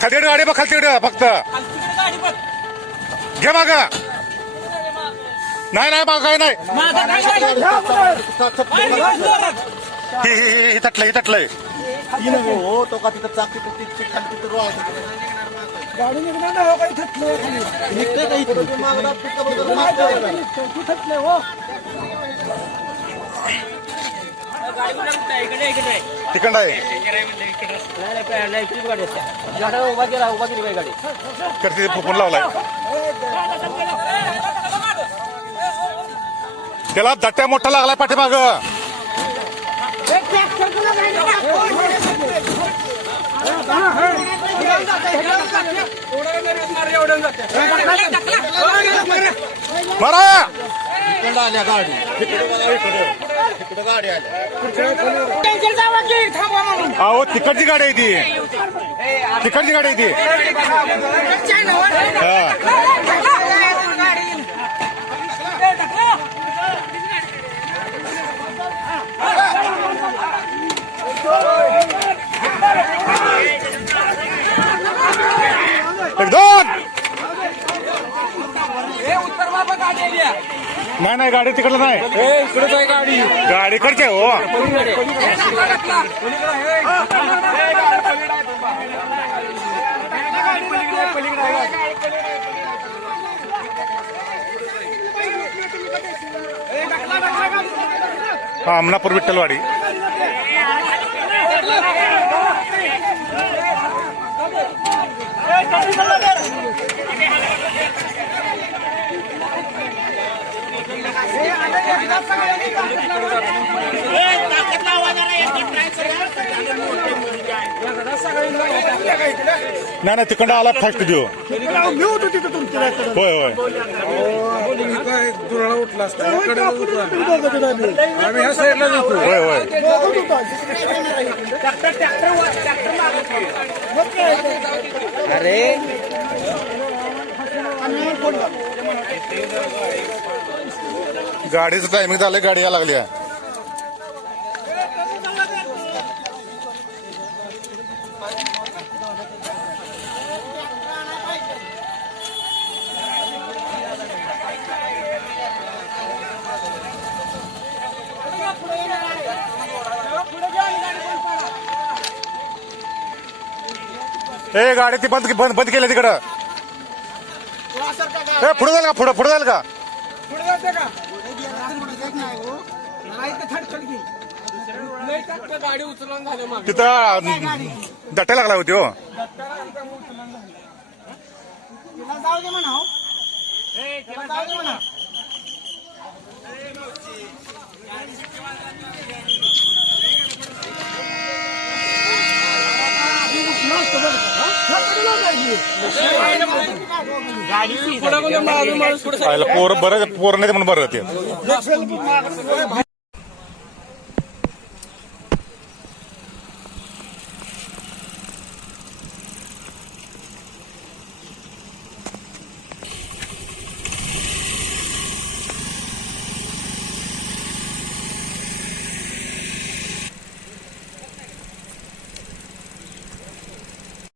खालती गाडी बघ खालती फक्त गाडी बघ घे माग. नाही नाही माग काय नाही. ही ही ही- ही तटलंय ही तटलंय. हो तो का तिथं चाक तिथं तिथं खाली तिथं रोळ गाडी निघणार नाही हो काही थकले. तू थकले हो. तिकडं आहे. गाडी उभा केला उभा केली बाई गाडी करते फुकून लावलाय. त्याला दट्ट्या मोठा लागलाय पाठीमाग. बरं इकडं आल्या गाडी गाडी आल्या अहो तिकडची गाडी आहे ती तिकडची गाडी आहे ती हा. एक दोन नाही नाही गाडी तिकडलं नाही. इकडे गाडी. हो. हा अमनापूर विठ्ठलवाडी. नाही नाही तिकडं आला फास्ट देऊ मी होतो तिथं तुमच्या होय होय. दुराळा उठला असता आम्ही आम्ही ह्या साईडला जातो होय होय. अरे. गाडीचं टायमिंग झालं गाडी या लागली आहे. ए गाडी ती बंद बंद बंद केली तिकडं. ए पुढे जाईल का? पुढे पुढे जाईल का? पुढे जाते का? गाडी उचलून झाले मग. तिथं दट्ट्या लागला होती हो. जाऊ दे म्हणा हो. जाऊ दे म्हणा पोर बरं पोर नाही म्हणून बरं ते